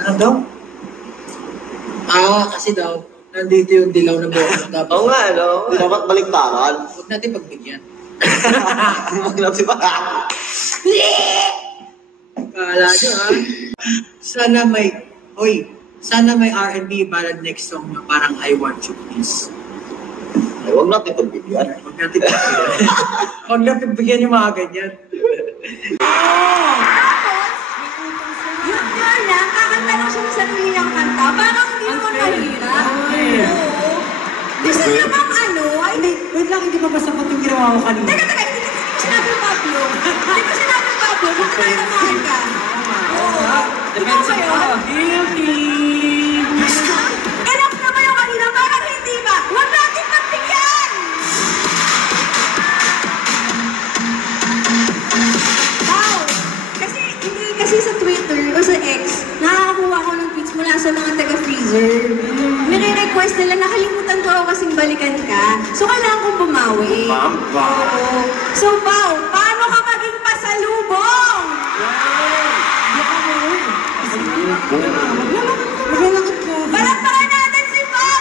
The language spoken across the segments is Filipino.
Ano daw? Kasi daw, nandito yung dilaw na buhok. Oo nga, no? Dapat baliktaran. Huwag natin pagbigyan. Huwag natin ba? Kala nyo, ha? Sana may R&B ballad next song na parang I Want You Please. Ay, huwag natin pagbigyan. Huwag natin pagbigyan. Huwag natin pagbigyan yung mga ganyan. Yun nga lang, kakanta lang siya sa sarili niyang kanta. Parang hindi naman mahirap. Oo. Gusto niyo bang ano? Ay, Wait lang, hindi pa ba sapat yung ginawa mo kanina? teka, hindi ko sinabi yung Pablo. Hindi ko sinabi yung Pablo, kung tatamahan ka. Oo. Ikaw ba yun? Guilty! Enough na ba yung kanina? Parang hindi ba? Huwag natin pagbigyan! Wow! Kasi sa Twitter o sa X, nakakakuha ko ng tweets mula sa mga taga-freezer. Nire-request nila, nakalimutan ko ako kasing balikan ka. So, kailangan kong bumawi. Oo. So, Pao, paano ka maging pasalubong? Balakpakan natin si Pao!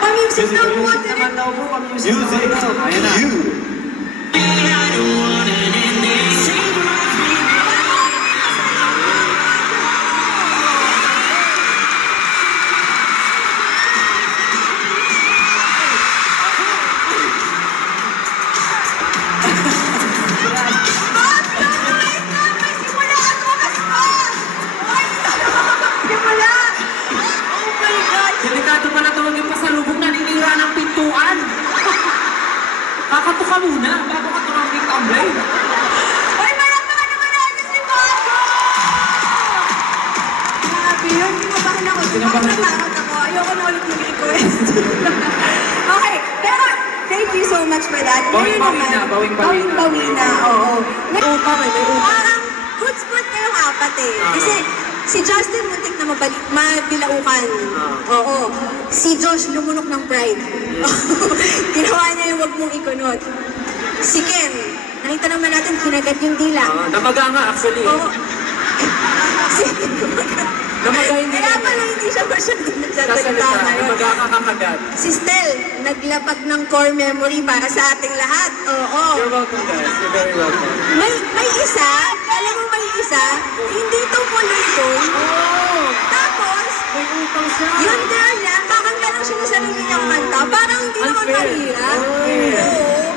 Pa-music na po. Naman daw po, pa-music. Music. Ayan na. You. Delikado pala ito maging pasalubong, naninira ng pintuan. Kakatuka muna, bago ka tumambing kamblay. Ay, malakpakan naman natin si Pablo! Grabe yun, kinabahan ako. Natakot ako. Ayoko na ulit mag-request. Okay, pero thank you so much for that. Bawing-bawi na, bawing-bawi na. Bawing-bawi na, oo. May upang, may upang. Parang good sport kayong apat eh. Kasi si Justin muntik na mabilaukan. Oo. Si Josh lumunok ng pride. Ginawa niya yung wag mong ikunot. Si Ken, nakita naman natin kinagat yung dila. Namaga nga, actually. Oo. Namaga hindi Kaya pala hindi siya masyadong nagsasalita ngayon. Namaga ka kakagat. Si Stel, naglapag ng core memory para sa ating lahat. Oo. You're welcome, guys. You're very welcome. May isa, alam mo may isa, hindi tumuloy doon. Tapos, May upang siya. yun girl niya, kakanta lang siya ng sarili niyang kanta. Parang hindi naman Unfair. mahirap. Unfair. Oo.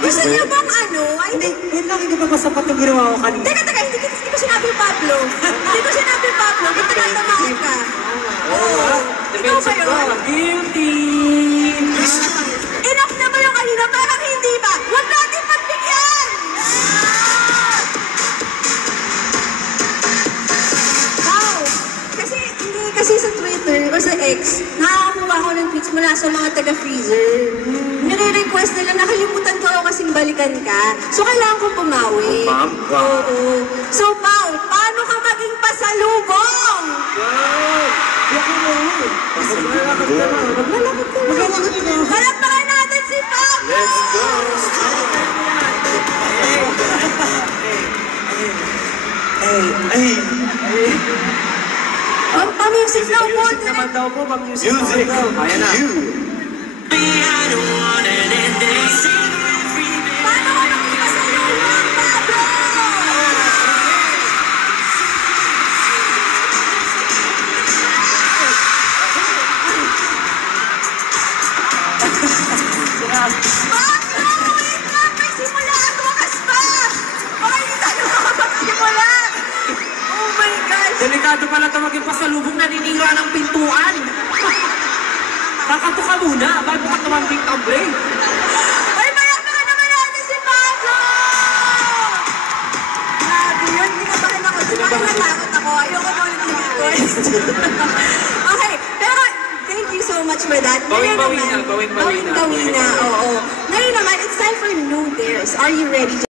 Gusto niyo bang ano? Ay, Wait lang, hindi pa ba sapat yung ginawa ko kanina? teka, hindi ko sinabi yung Pablo. Hindi ko sinabi yung Pablo. Ba't tinatamahan ka? Oo. Ikaw ba yun? Guilty! Enough na ba yung kanina? Parang hindi ba? Huwag natin pagbigyan! Wow! Kasi sa Twitter o sa X, nakakakuha ko ng tweets mula sa mga taga-freezer. Nire-request nila, nakalimutan ko ako kasing balikan ka. So, kailangan kong pumawi. Oo. So, Pao, paano ka maging pasalubong? Balakpakan natin si Pao! Let's go. Pa-music daw po. Music naman daw po, pa-music. Music. Ayan na. You. Paano ka maging pasalubong, Pablo? Pablo, wait lang! May simula at wakas pa! Okay, hindi tayo makapagsimula! Oh my gosh! Delikado pala ito maging pasalubong, naninira ng pintuan. Kakatuka muna, bago ka tumambing kamblay. Ay, malakpakan naman natin si Pablo! Grabe yun, kinabahan ako. Natakot ako. Ayoko na ulit mag-request. Okay, pero thank you so much for that. Bawing-bawi na, bawing-bawi na. Bawing-bawi na, oo. Ngayon naman, it's time for New Dares. Are you ready?